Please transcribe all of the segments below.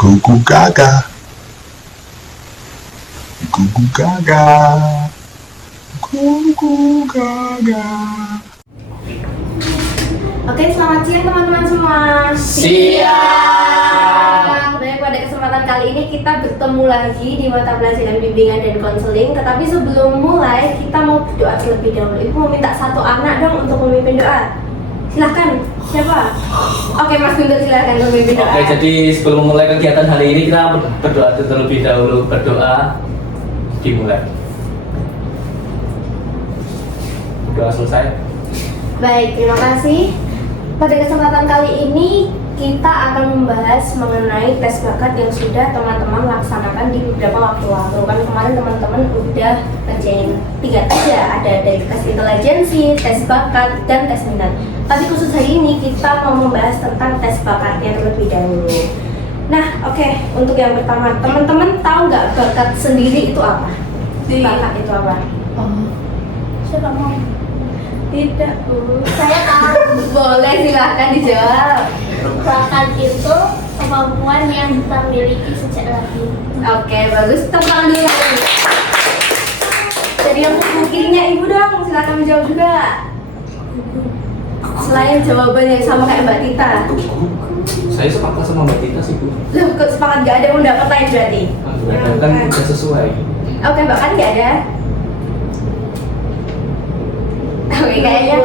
Gugu gaga, gugu gaga, gugu gaga. Oke, selamat siang teman-teman semua. Siang. Baik, pada kesempatan kali ini kita bertemu lagi di mata pelajaran bimbingan dan konseling. Tetapi sebelum mulai, kita mau berdoa terlebih dahulu. Ibu mau minta satu anak dong untuk memimpin doa. Silahkan, siapa? Oke, Mas Guntur silahkan memimpin doa. Oke, jadi sebelum memulai kegiatan hari ini kita berdoa terlebih dahulu. Berdoa dimulai. Doa selesai. Baik, terima kasih. Pada kesempatan kali ini kita akan membahas mengenai tes bakat yang sudah teman-teman laksanakan di beberapa waktu lalu. Kan kemarin teman-teman udah ngerjain 3 tes ya, ada dari tes intelijensi, tes bakat, dan tes minat. Tapi khusus hari ini kita mau membahas tentang tes bakatnya terlebih dahulu. Nah, oke, untuk yang pertama, teman-teman tahu nggak bakat sendiri itu apa? Bakat itu apa? Siapa mau? Tidak, Bu. Saya tahu. Boleh, silahkan dijawab. Bakat itu kemampuan yang kita miliki sejak lahir. Oke, bagus. Tepuk dulu. Jadi yang mungkinnya ibu dong, silakan menjawab juga. Selain jawaban yang sama kayak Mbak Tita. Saya sepakat sama Mbak Tita sih, Bu. Loh, kok sepakat gak ada pendapat lain berarti? Kan udah sesuai. Oke, Mbak kan gak ada. Oke, kayaknya.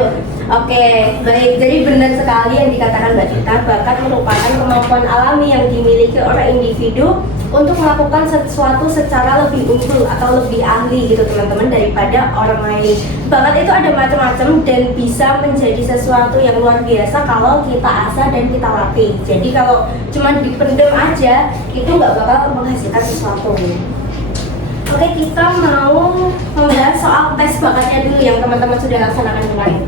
Oke, baik. Jadi benar sekali yang dikatakan Mbak Tita, bakat merupakan kemampuan alami yang dimiliki oleh individu untuk melakukan sesuatu secara lebih unggul atau lebih ahli gitu teman-teman daripada orang lain. Bakat itu ada macam-macam dan bisa menjadi sesuatu yang luar biasa kalau kita asah dan kita latih. Jadi kalau cuma dipendam aja, itu nggak bakal menghasilkan sesuatu. Oke, kita mau membahas soal tes bakatnya dulu yang teman-teman sudah laksanakan kemarin.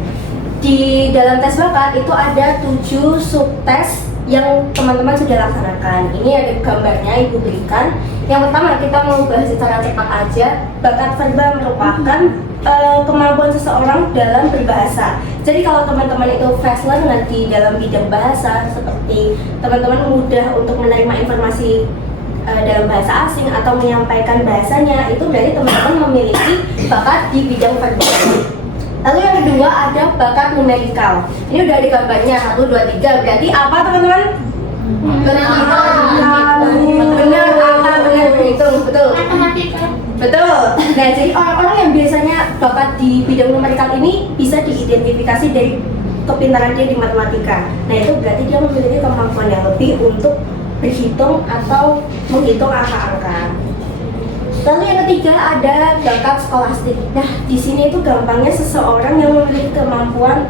Di dalam tes bakat itu ada 7 subtes yang teman-teman sudah laksanakan. Ini ada gambarnya ibu berikan. Yang pertama kita mau bahas secara cepat aja. Bakat verbal merupakan kemampuan seseorang dalam berbahasa. Jadi kalau teman-teman itu fast learner di dalam bidang bahasa, seperti teman-teman mudah untuk menerima informasi dalam bahasa asing atau menyampaikan bahasanya, itu berarti teman-teman memiliki bakat di bidang verbal. Lalu yang kedua ada bakat numerikal. Ini udah ada gambarnya 1, 2, 3. Berarti apa teman-teman? Benar, angka benar berhitung, betul. Matematika. Betul. Nah, jadi orang-orang yang biasanya bakat di bidang numerikal ini bisa diidentifikasi dari kepintaran dia di matematika. Nah, itu berarti dia memiliki kemampuan yang lebih untuk berhitung atau menghitung angka-angka. Lalu yang ketiga ada bakat skolastik. Nah, di sini itu gampangnya seseorang yang memiliki kemampuan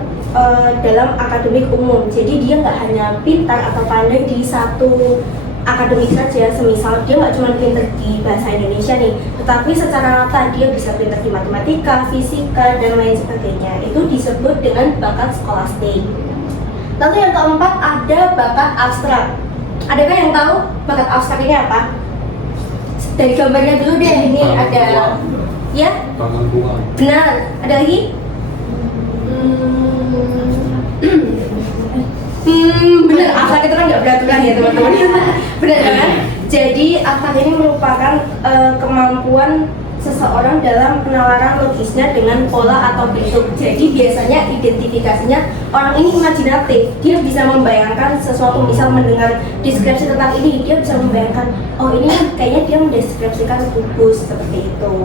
dalam akademik umum. Jadi dia nggak hanya pintar atau pandai di satu akademik saja. Semisal dia nggak cuma pintar di bahasa Indonesia nih, tetapi secara rata dia bisa pintar di matematika, fisika, dan lain sebagainya. Itu disebut dengan bakat skolastik. Lalu yang keempat ada bakat abstrak. Adakah yang tahu bakat abstrak ini apa? Dari gambarnya dulu deh, ini ada ya? Benar, ada lagi? Benar, abstrak itu kan nggak beraturan ya teman-teman. Benar kan? Jadi abstrak ini merupakan kemampuan seseorang dalam penalaran logisnya dengan pola atau bentuk. Jadi biasanya identifikasinya orang ini imajinatif. Dia bisa membayangkan sesuatu, misal mendengar deskripsi tentang ini, dia bisa membayangkan, oh ini kayaknya dia mendeskripsikan tubuh seperti itu.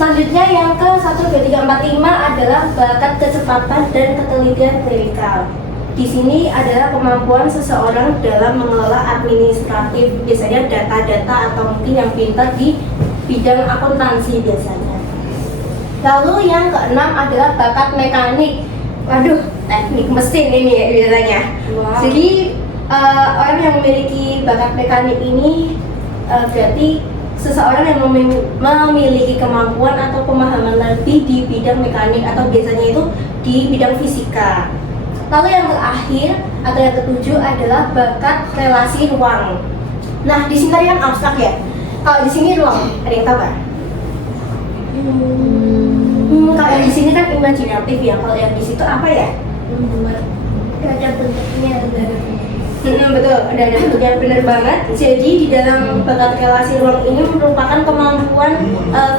Selanjutnya yang ke 1, 2, 3, 4, 5 adalah bakat kecepatan dan ketelitian klerikal. Di sini adalah kemampuan seseorang dalam mengelola administratif, biasanya data-data atau mungkin yang pintar di bidang akuntansi biasanya. Lalu yang keenam adalah bakat mekanik. Waduh, teknik mesin ini ya biasanya. Wow. Jadi orang yang memiliki bakat mekanik ini berarti seseorang yang memiliki kemampuan atau pemahaman lebih di bidang mekanik atau biasanya itu di bidang fisika. Lalu yang terakhir atau yang ketujuh adalah bakat relasi ruang. Nah, di sini tadi kan abstrak ya. Kalau di sini ruang, ada yang tahu nggak? Kalau yang di sini kan imajinatif ya. Kalau yang di situ apa ya? Membuat ada bentuknya. Betul, ada bentuknya, benar banget. Jadi di dalam bakat relasi ruang ini merupakan kemampuan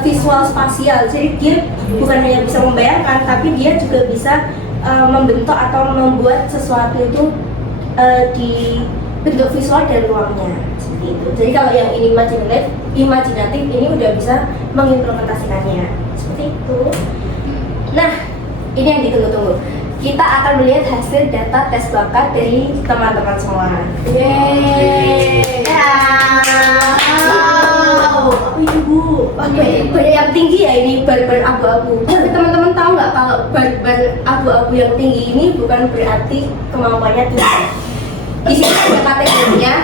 visual spasial. Jadi dia bukan hanya bisa membayangkan, tapi dia juga bisa membentuk atau membuat sesuatu itu di bentuk visual dan ruangnya. Seperti itu. Jadi kalau yang ini imajinatif ini udah bisa mengimplementasikannya. Seperti itu. Nah, ini yang ditunggu-tunggu. Kita akan melihat hasil data tes bakat dari teman-teman semua. Yeay. Wow. Apa itu Bu? Banyak yang tinggi ya ini bar-bar abu-abu. Tapi teman-teman tahu nggak kalau bar-bar abu-abu yang tinggi ini bukan berarti kemampuannya tinggi. Di sini ada kategorinya.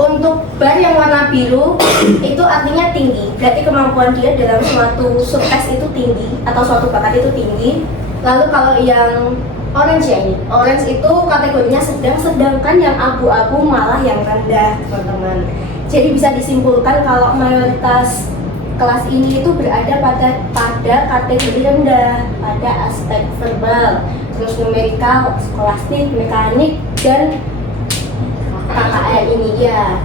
Untuk bar yang warna biru itu artinya tinggi. Berarti kemampuan dia dalam suatu subtes itu tinggi atau suatu bakat itu tinggi. Lalu kalau yang orange ya ini, orange itu kategorinya sedang, sedangkan yang abu-abu malah yang rendah, teman-teman. Jadi bisa disimpulkan kalau mayoritas kelas ini itu berada pada kategori rendah, pada aspek verbal, terus numerikal, skolastik, mekanik, dan KKN ini ya.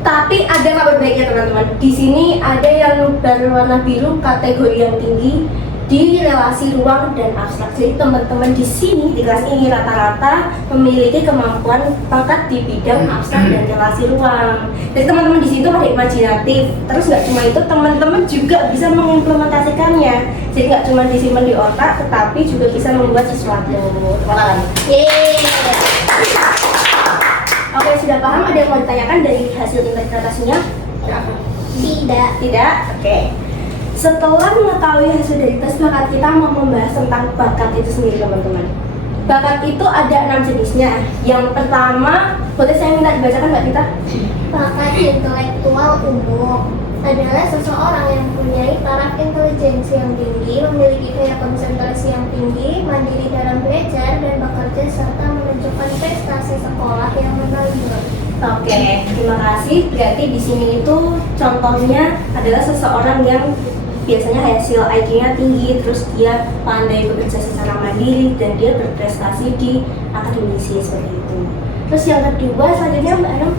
Tapi ada kabar baiknya teman-teman. Di sini ada yang berwarna biru kategori yang tinggi di relasi ruang dan abstrak. Jadi teman-teman di sini di kelas ini rata-rata memiliki kemampuan bakat di bidang abstrak dan relasi ruang. Jadi teman-teman di situ ada imajinatif. Terus nggak cuma itu, teman-teman juga bisa mengimplementasikannya. Jadi nggak cuma disimpan di otak, tetapi juga bisa membuat sesuatu. Yeay. Oke, sudah paham? Ada yang mau ditanyakan dari hasil interpretasinya? Tidak. Oke. Setelah mengetahui hasil dari tes bakat, kita mau membahas tentang bakat itu sendiri, teman-teman. Bakat itu ada 6 jenisnya. Yang pertama, boleh saya minta dibacakan Mbak Tita? Bakat intelektual umum adalah seseorang yang mempunyai taraf intelijensi yang tinggi, memiliki daya konsentrasi yang tinggi, mandiri dalam belajar dan bekerja, serta menunjukkan prestasi sekolah yang menonjol. Oke, terima kasih. Berarti di sini itu contohnya adalah seseorang yang biasanya hasil IQ-nya tinggi, terus dia pandai bekerja secara mandiri dan dia berprestasi di akademisi seperti itu. Terus yang kedua selanjutnya Mbak Anum?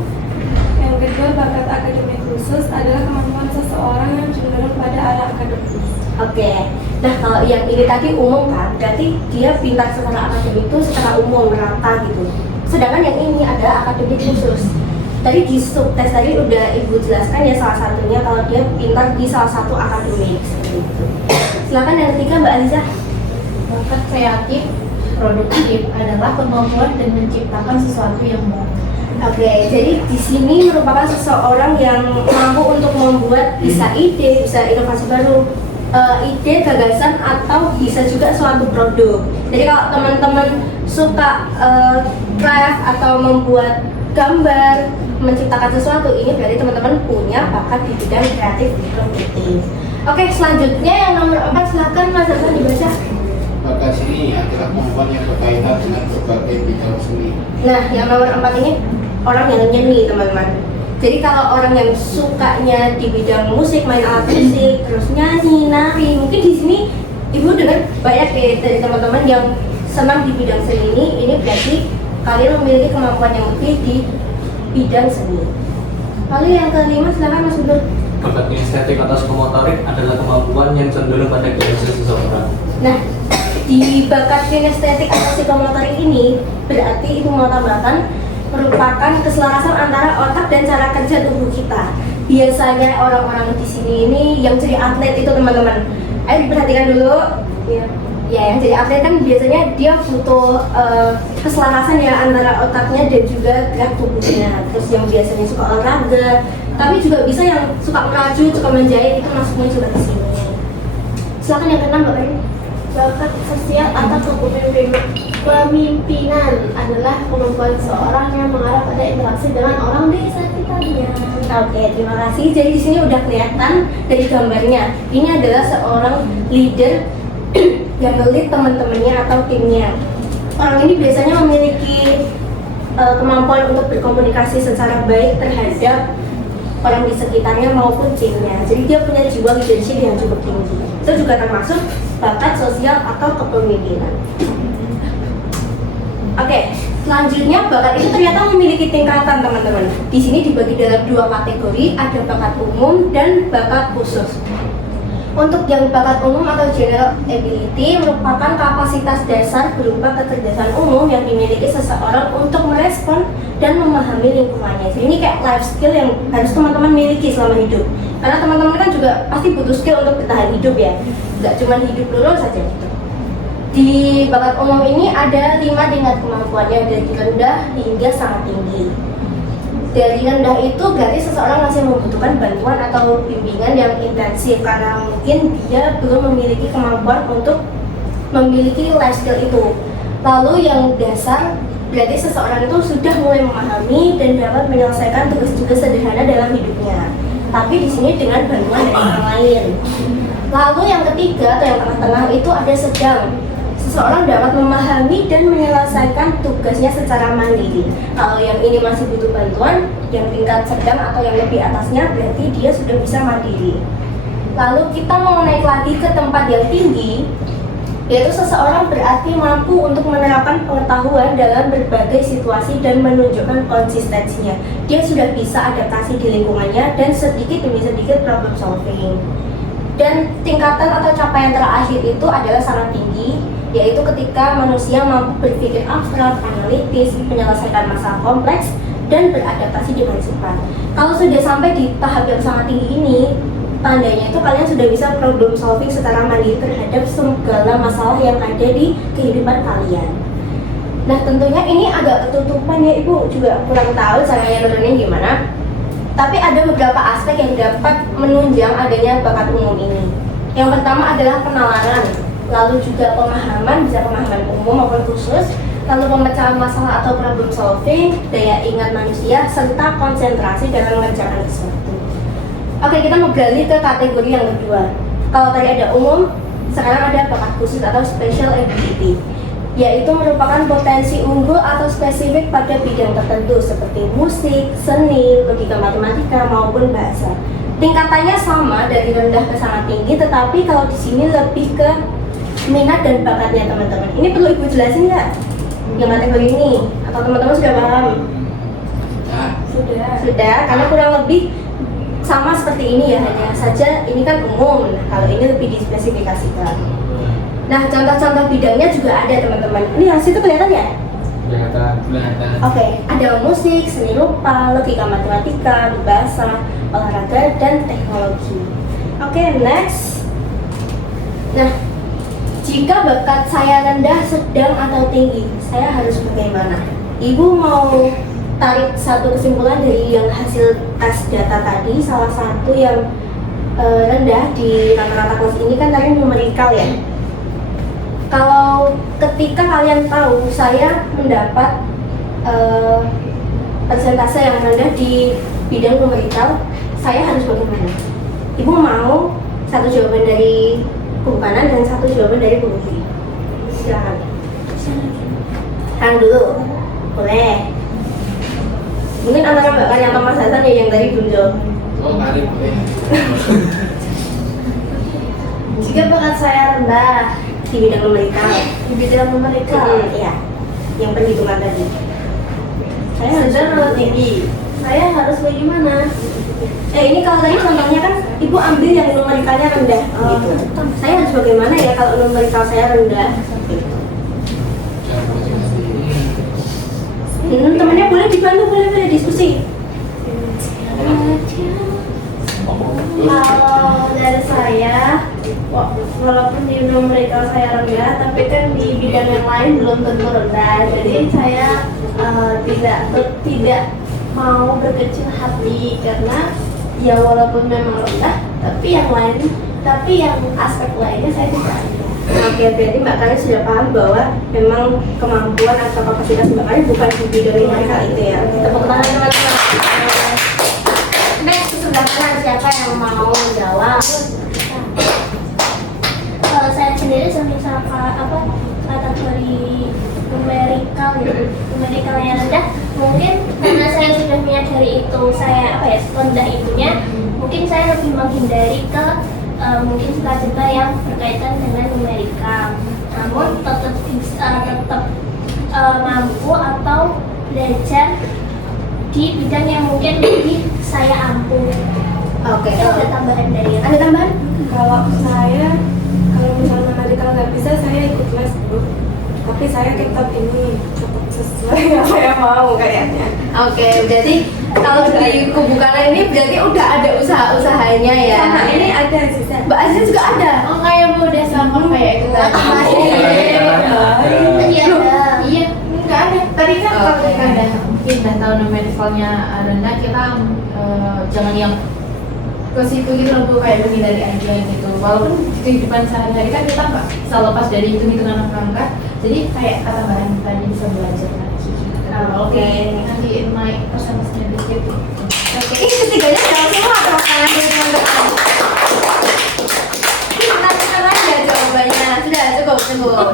Yang kedua, bakat akademik khusus adalah kemampuan seseorang yang cenderung pada arah akademis. Oke, nah kalau yang ini tadi umum kan, berarti dia pintar secara akademik itu secara umum, merata gitu. Sedangkan yang ini adalah akademik khusus. Tadi di subtes tadi udah Ibu jelaskan ya salah satunya kalau dia pintar di salah satu akademik seperti itu. Silakan yang ketiga Mbak Aliza. Bakat kreatif produktif adalah kemampuan dan menciptakan sesuatu yang baru. Oke, jadi di sini merupakan seseorang yang mampu untuk membuat bisa ide, bisa inovasi baru, ide, gagasan, atau bisa juga suatu produk. Jadi kalau teman-teman suka craft atau membuat gambar, menciptakan sesuatu, ini berarti teman-teman punya bakat di bidang kreatif produktif. Oke, selanjutnya yang nomor 4, silakan Mas Hasan dibaca. Bakat seni adalah kemampuan yang berkaitan dengan berbagai bidang seni. Nah, yang nomor 4 ini orang yang nyeni, teman-teman. Jadi kalau orang yang sukanya di bidang musik, main alat musik, terus nyanyi, nari, mungkin di sini Ibu dengar banyak ya dari teman-teman yang senang di bidang seni ini berarti kalian memiliki kemampuan yang lebih di bidang seni. Lalu yang kelima, silakan Mas Abdul. Bakat kinestetik atau psikomotorik adalah kemampuan yang cenderung pada kinerja seseorang. Nah, di bakat kinestetik atau psikomotorik ini berarti Ibu mau tambahkan merupakan keselarasan antara otak dan cara kerja tubuh kita. Biasanya orang-orang di sini ini yang jadi atlet itu teman-teman. Ayo diperhatikan dulu. Ya, yang jadi atlet kan biasanya dia butuh keselarasan ya antara otaknya dan juga gerak tubuhnya. Terus yang biasanya suka olahraga, tapi juga bisa yang suka merajut, suka menjahit, itu masuknya juga ke sini. Silakan yang keenam Mbak Rini. Bakat sosial atau kepemimpinan adalah kemampuan seorang yang mengarah pada interaksi dengan orang di sekitarnya. Oke, terima kasih. Jadi di sini udah kelihatan dari gambarnya. Ini adalah seorang leader yang nge-lead teman-temannya atau timnya. Orang ini biasanya memiliki kemampuan untuk berkomunikasi secara baik terhadap orang di sekitarnya maupun timnya. Jadi dia punya jiwa leadership yang cukup tinggi. Itu juga termasuk bakat sosial atau kepemimpinan. Oke, Selanjutnya bakat itu ternyata memiliki tingkatan teman-teman. Di sini dibagi dalam 2 kategori, ada bakat umum dan bakat khusus. Untuk yang bakat umum atau general ability merupakan kapasitas dasar berupa kecerdasan umum yang dimiliki seseorang untuk merespon dan memahami lingkungannya. Jadi ini kayak life skill yang harus teman-teman miliki selama hidup. Karena teman-teman kan juga pasti butuh skill untuk bertahan hidup ya. Nggak cuma hidup dulu saja gitu. Di bakat umum ini ada 5 tingkat kemampuannya, dari rendah hingga sangat tinggi. Dari rendah itu berarti seseorang masih membutuhkan bantuan atau bimbingan yang intensif karena mungkin dia belum memiliki kemampuan untuk memiliki life skill itu. Lalu yang dasar berarti seseorang itu sudah mulai memahami dan dapat menyelesaikan tugas-tugas sederhana dalam hidupnya. Tapi di sini dengan bantuan dari orang lain. Lalu yang ketiga atau yang tengah-tengah itu ada sedang. Seseorang dapat memahami dan menyelesaikan tugasnya secara mandiri. Kalau yang ini masih butuh bantuan, yang tingkat sedang atau yang lebih atasnya berarti dia sudah bisa mandiri. Lalu kita mau naik lagi ke tempat yang tinggi, yaitu seseorang berarti mampu untuk menerapkan pengetahuan dalam berbagai situasi dan menunjukkan konsistensinya. Dia sudah bisa adaptasi di lingkungannya dan sedikit demi sedikit problem solving. Dan tingkatan atau capaian terakhir itu adalah sangat tinggi, yaitu ketika manusia mampu berpikir abstrak, analitis, menyelesaikan masalah kompleks, dan beradaptasi dengan cepat. Kalau sudah sampai di tahap yang sangat tinggi ini, tandanya itu kalian sudah bisa problem solving secara mandiri terhadap segala masalah yang ada di kehidupan kalian. Nah tentunya ini agak ketutupan ya, Ibu juga kurang tahu caranya nurunin gimana. Tapi ada beberapa aspek yang dapat menunjang adanya bakat umum ini. Yang pertama adalah penalaran, lalu juga pemahaman, bisa pemahaman umum maupun khusus, lalu pemecahan masalah atau problem solving, daya ingat manusia, serta konsentrasi dalam mengerjakan sesuatu. Oke, kita mau beralih ke kategori yang kedua. Kalau tadi ada umum, sekarang ada bakat khusus atau special ability, yaitu merupakan potensi unggul atau spesifik pada bidang tertentu seperti musik, seni, logika matematika maupun bahasa. Tingkatannya sama dari rendah ke sangat tinggi, tetapi kalau di sini lebih ke minat dan bakatnya teman-teman. Ini perlu Ibu jelasin nggak? Yang kategori ini, atau teman-teman sudah paham? Sudah, karena kurang lebih sama seperti ini ya, hanya saja ini kan umum, kalau ini lebih dispesifikasikan. Nah, contoh-contoh bidangnya juga ada teman-teman. Ini yang situ kelihatan ya? Kelihatan. Oke, ada musik, seni rupa, logika matematika, bahasa, olahraga, dan teknologi. Oke, next. Nah, jika bakat saya rendah, sedang, atau tinggi, saya harus bagaimana? Ibu mau tarik satu kesimpulan dari yang hasil tes data tadi. Salah satu yang rendah di rata-rata kelas ini kan tadi numerikal ya. Kalau ketika kalian tahu saya mendapat persentase yang rendah di bidang numerikal, saya harus bagaimana? Ibu mau satu jawaban dari kubu kanan dan satu jawaban dari kubu kiri. Silakan. Tahan dulu, boleh. Mungkin antara Mbak Kanya atau Mas Hasan ya yang tadi belum jawab. Oh, tadi boleh. Jika bakat saya rendah di bidang numerikal, iya, yang perhitungan tadi, saya harus rendah tinggi. Saya harus bagaimana? Ini kalau tadi contohnya kan Ibu ambil yang numerikalnya rendah, gitu. Saya harus bagaimana ya kalau numerikal saya rendah? Temannya boleh dibantu, boleh diskusi. Kalau dari saya, walaupun di numerikal saya rendah, tapi kan di bidang yang lain belum tentu rendah. Jadi saya tidak mau berkecil hati karena ya walaupun memang rendah, tapi yang aspek lainnya saya tidak ada. Oke, berarti Mbak Kali sudah paham bahwa memang kemampuan atau kapasitas Mbak Kali bukan di bidang numerikal itu ya. Tepuk tangan teman-teman. Next, sebelah kanan siapa yang mau menjawab? Kalau saya sendiri semisal kategori numerikal yang rendah, mungkin karena saya sudah menyadari itu saya rendah itunya, mungkin saya lebih menghindari ke mungkin cita-cita yang berkaitan dengan numerikal. Namun tetap mampu atau belajar di bidang yang mungkin lebih saya ampuh. Oke. Itu ada tambahan dari Ada tambahan? Kalau saya, kalau misalnya medical nggak bisa, saya ikut les dulu. Tapi saya tetap sesuai yang saya mau kayaknya. Oke, berarti kalau di kubu kanan ini berarti udah ada usaha-usahanya ya. Sama ini ada sih. Mbak Aziz juga ada. Oh kayak Bu Desakon kayak itu tadi. Iya, Iya, nggak ada. Tadi kan kalau Oke. kita ada mungkin udah tahu medicalnya rendah, kita jangan yang ke situ gitu loh Bu, kayak menghindari aja gitu. Walaupun di kehidupan sehari-hari kan kita nggak bisa lepas dari hitung-hitungan angka, jadi kayak kata Mbak Ani tadi bisa belajar lagi gitu. Oke. Nanti naik persentasenya dikit. Oke, ini ketiganya jawab semua atau kanan dari teman-teman? Kita aja jawabannya. Sudah cukup.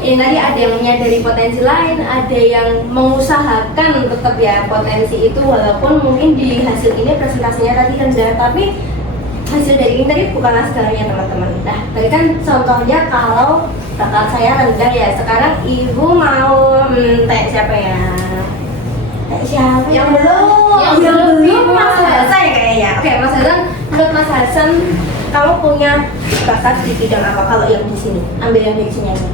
Ini tadi ada yang menyadari potensi lain, ada yang mengusahakan tetap ya potensi itu walaupun mungkin di hasil ini presentasinya tadi rendah, tapi hasil dari ini tadi bukanlah segalanya teman-teman. Nah, tadi kan contohnya kalau bakat saya rendah ya, sekarang ibu mau tanya siapa ya? Tanya siapa? Yang belum. Yang belum Mas Hasan ya kayaknya. Oke, Mas Hasan, menurut Mas Hasan kamu punya bakat di bidang apa kalau yang di sini? Ambil yang di sini aja.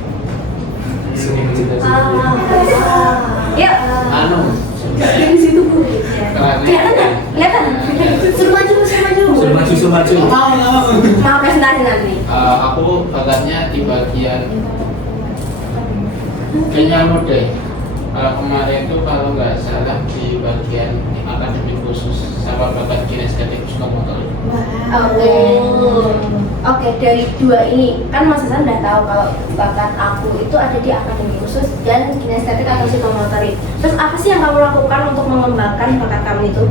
Yuk. Anu, Di situ Bu. Kelihatan? Suruh maju. suruh maju. Mau presentasi nanti. Aku bakatnya di bagian kayaknya deh. Kemarin itu kalau nggak salah di bagian akademik khusus sama bakat kinestetik psikomotor. Oke, dari dua ini kan Mas Hasan udah tahu kalau bakat aku itu ada di akademi khusus dan kinestetik atau psikomotorik. Terus apa sih yang kamu lakukan untuk mengembangkan bakat kamu itu?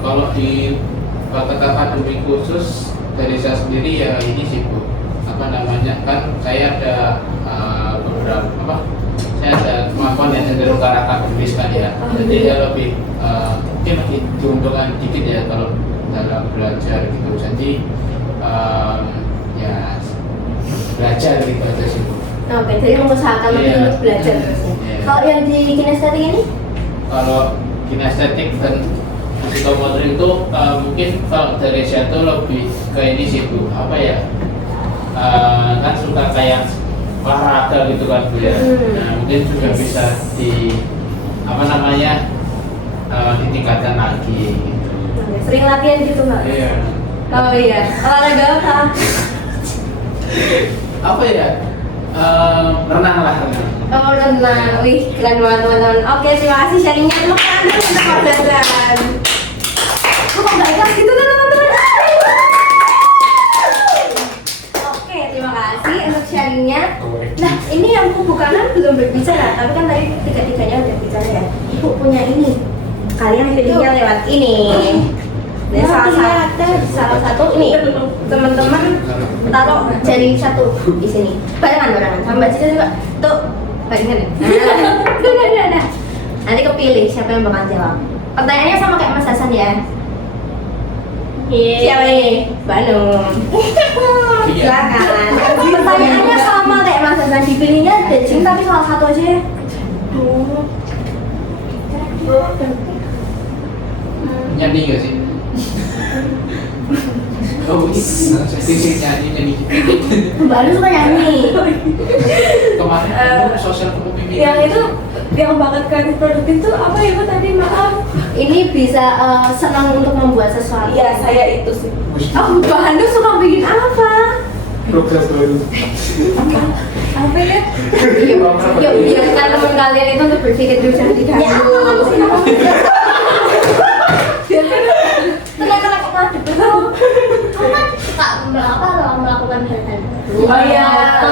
Kalau di bakat akademik khusus dari saya sendiri ya ini sih Bu, apa namanya, kan saya ada beberapa saya ada kemampuan yang cenderung ke arah akademis kan ya, jadi ya lebih mungkin lebih diuntungkan dikit ya kalau dalam belajar gitu, jadi ya belajar gitu aja sih Bu. Oke, jadi mengusahakan lebih Iya. untuk belajar terus ya. Iya. Kalau yang di kinestetik ini? Kalau kinestetik dan psikomotor itu mungkin kalau dari saya tuh lebih ke ini sih Bu, apa ya, kan suka kayak olahraga gitu kan Bu ya. Nah mungkin juga bisa di apa namanya ditingkatkan lagi gitu. Sering latihan gitu nggak? Iya. Oh iya, olahraga apa? Apa ya, renang lah, renang. Oh renang, wih keren banget teman-teman. Oke, terima kasih sharingnya. Tepuk tangan dulu untuk Mas Hasan. Kok nggak ikhlas gitu kan teman-teman? Oke, terima kasih untuk sharingnya. Nah, ini yang kubu kanan belum berbicara, tapi kan tadi tiga-tiganya udah bicara ya. Ibu punya ini, kalian pilihnya lewat ini. Dan salah satu ini teman-teman taruh jari satu di sini. Barengan sama Mbak Cica juga. Tuh, barengan. Nah. Nanti kepilih siapa yang bakal jawab. Pertanyaannya sama kayak Mas Hasan ya. Siapa ini? Bandung. Silakan. Pertanyaannya sama kayak Mas Hasan, dipilihnya daging tapi salah satu aja ya. Nyanyi gak sih? Oh, sisi nyanyi. Baru suka nyanyi. Kemarin kamu sosial kepemimpinan. Yang itu yang bakat kreatif produktif itu apa ya Bu tadi, maaf? Ini bisa senang untuk membuat sesuatu. Iya, saya itu sih. Oh, Bandung suka bikin apa? Program baru. Apa ya? Yuk, biarkan teman kalian itu untuk berpikir dulu jangan diganggu. Tenang, Aku kan suka melakukan hal-hal baru. Oh iya.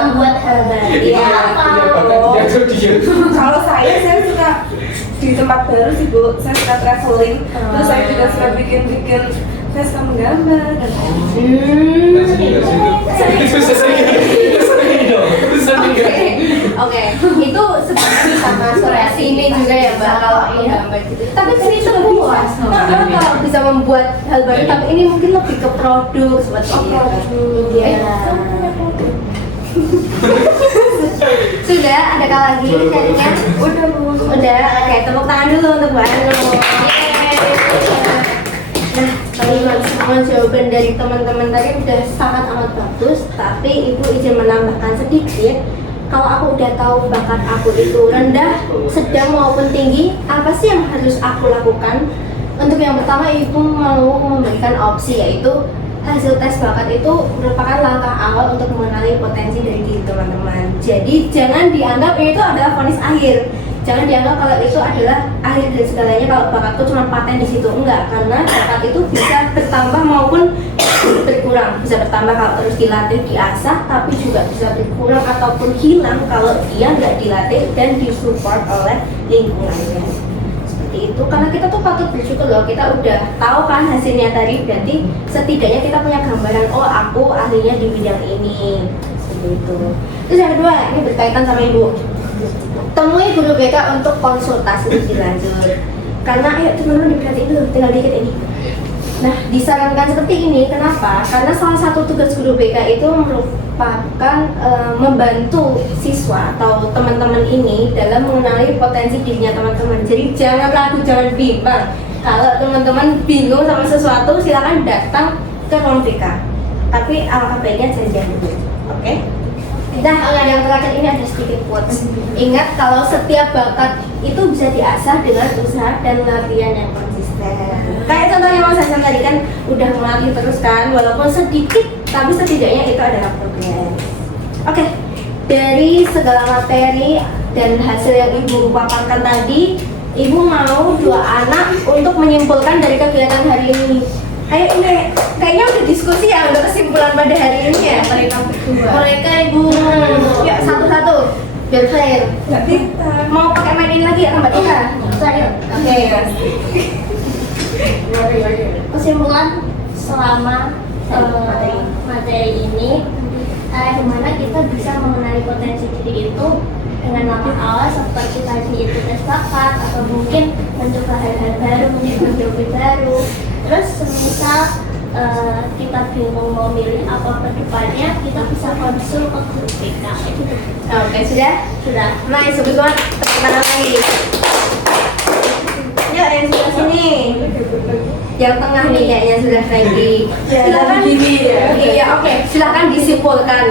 Membuat hal baru. Iya. Kalau saya suka di tempat baru sih Bu. Saya suka traveling. Terus saya juga suka bikin. Saya suka menggambar dan Oke, itu sebenarnya sama sore sini juga ya Mbak kalau gambar gitu. Tapi sini itu lebih luas. Kalau bisa membuat hal baru, tapi ini mungkin lebih ke produk seperti itu. Iya. Sudah, adakah lagi chatnya? Udah, oke, tepuk tangan dulu untuk Bu Anu. Nah, teman-teman, jawaban dari teman-teman tadi udah sangat amat bagus, tapi Ibu izin menambahkan sedikit. Kalau aku udah tahu bakat aku itu rendah, sedang maupun tinggi, apa sih yang harus aku lakukan? Untuk yang pertama, Ibu mau memberikan opsi, yaitu hasil tes bakat itu merupakan langkah awal untuk mengenali potensi dari diri teman-teman. Jadi jangan dianggap itu adalah vonis akhir. Jangan dianggap kalau itu adalah akhir dari segalanya, kalau bakatku cuma paten di situ. Enggak, karena bakat itu bisa bertambah maupun berkurang. Bisa bertambah kalau terus dilatih, diasah, tapi juga bisa berkurang ataupun hilang kalau dia nggak dilatih dan disupport oleh lingkungannya. Seperti itu, karena kita tuh patut bersyukur loh, kita udah tahu kan hasilnya tadi, berarti setidaknya kita punya gambaran, oh aku ahlinya di bidang ini. Seperti itu. Terus yang kedua, ini berkaitan sama Ibu. Temui guru BK untuk konsultasi lebih lanjut. Karena ayo teman-teman diperhatiin dulu, tinggal dikit ini. Nah, disarankan seperti ini, kenapa? Karena salah satu tugas guru BK itu merupakan membantu siswa atau teman-teman ini dalam mengenali potensi dirinya teman-teman. Jadi jangan ragu, jangan bimbang. Kalau teman-teman bingung sama sesuatu, silakan datang ke ruang BK. Tapi alangkah baiknya janjian dulu, oke? Nah, yang terakhir ini ada sedikit quotes. Ingat kalau setiap bakat itu bisa diasah dengan usaha dan latihan yang konsisten. Kayak contohnya Mas Hasan tadi kan udah melatih terus kan, walaupun sedikit, tapi setidaknya itu adalah progres. Oke, dari segala materi dan hasil yang Ibu paparkan tadi, Ibu mau 2 anak untuk menyimpulkan dari kegiatan hari ini. Ayo ini kayaknya udah diskusi ya untuk kesimpulan pada hari ini ya. Mereka Ibu, ya satu-satu biar fair. Nggak bisa. Mau pakai mainin lagi ya Mbak Tika? Oke. Kesimpulan selama materi ini, dimana kita bisa mengenali potensi diri itu dengan langkah awal seperti tadi itu tes bakat, atau mungkin mencoba hal-hal baru, mencoba hobi baru. Terus semisal kita bingung mau milih apa ke depannya, kita bisa konsul ke guru BK. Oke, sudah? Sudah. Nice, bagus banget. Tepuk tangan lagi. Yuk, yang sebelah sini. Yang tengah nih kayaknya sudah ready. Silakan. Iya, oke. Silakan disimpulkan.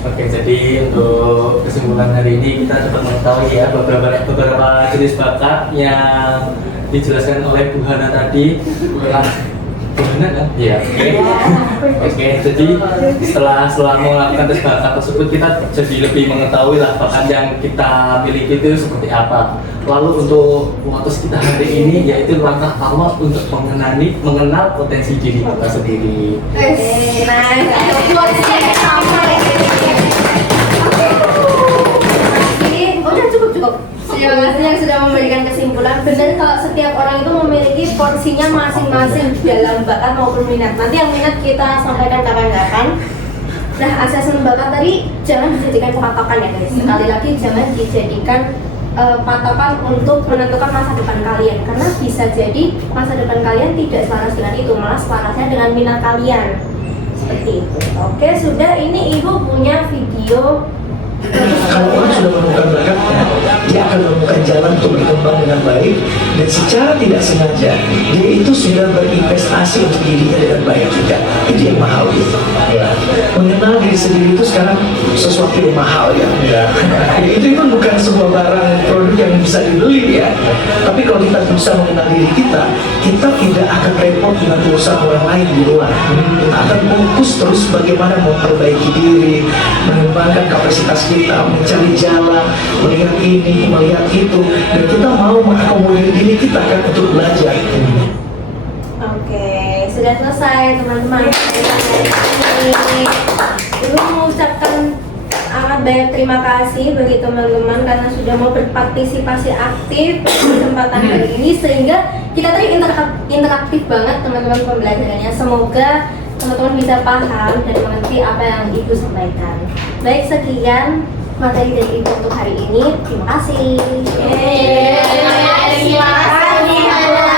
Oke, jadi untuk kesimpulan hari ini kita dapat mengetahui ya beberapa jenis bakat yang dijelaskan oleh Bu Hana tadi. Bu Hana kan? Iya. Oke, jadi setelah melakukan tes bakat tersebut kita jadi lebih mengetahui lah bakat yang kita miliki itu seperti apa. Lalu untuk waktu kita hari ini yaitu langkah awal untuk mengenal potensi diri kita sendiri. Udah cukup. Terima kasih yang sudah memberikan kesimpulan. Benar kalau setiap orang itu memiliki porsinya masing-masing dalam bakat maupun minat. Nanti yang minat kita sampaikan kapan-kapan. Nah, asesmen bakat tadi jangan dijadikan patokan ya guys. Sekali lagi jangan dijadikan patokan untuk menentukan masa depan kalian, karena bisa jadi masa depan kalian tidak selaras dengan itu, malah selarasnya dengan minat kalian. Seperti itu. Oke, sudah. Ini Ibu punya video. Kalau orang sudah menemukan bakatnya, dia akan menemukan jalan untuk berkembang dengan baik, dan secara tidak sengaja dia itu sudah berinvestasi untuk dirinya dengan baik juga. Itu yang mahal gitu. Mengenal diri sendiri itu sekarang sesuatu yang mahal ya. Itu kan bukan sebuah barang produk yang bisa dibeli ya. Tapi kalau kita bisa mengenal diri kita tidak akan repot dengan urusan orang lain di luar. Kita akan fokus terus bagaimana memperbaiki diri, mengembangkan kapasitas kita, mencari jalan, melihat ini, melihat itu, dan kita mau mengakomodir diri kita kan untuk belajar. Oke, sudah selesai teman-teman. Ibu mengucapkan amat banyak terima kasih bagi teman-teman karena sudah mau berpartisipasi aktif pada kesempatan hari ini, sehingga kita tadi interaktif banget teman-teman pembelajarannya. Semoga teman-teman bisa paham dan mengerti apa yang Ibu sampaikan. Baik, sekian materi dari Ibu untuk hari ini. Terima kasih. Terima kasih.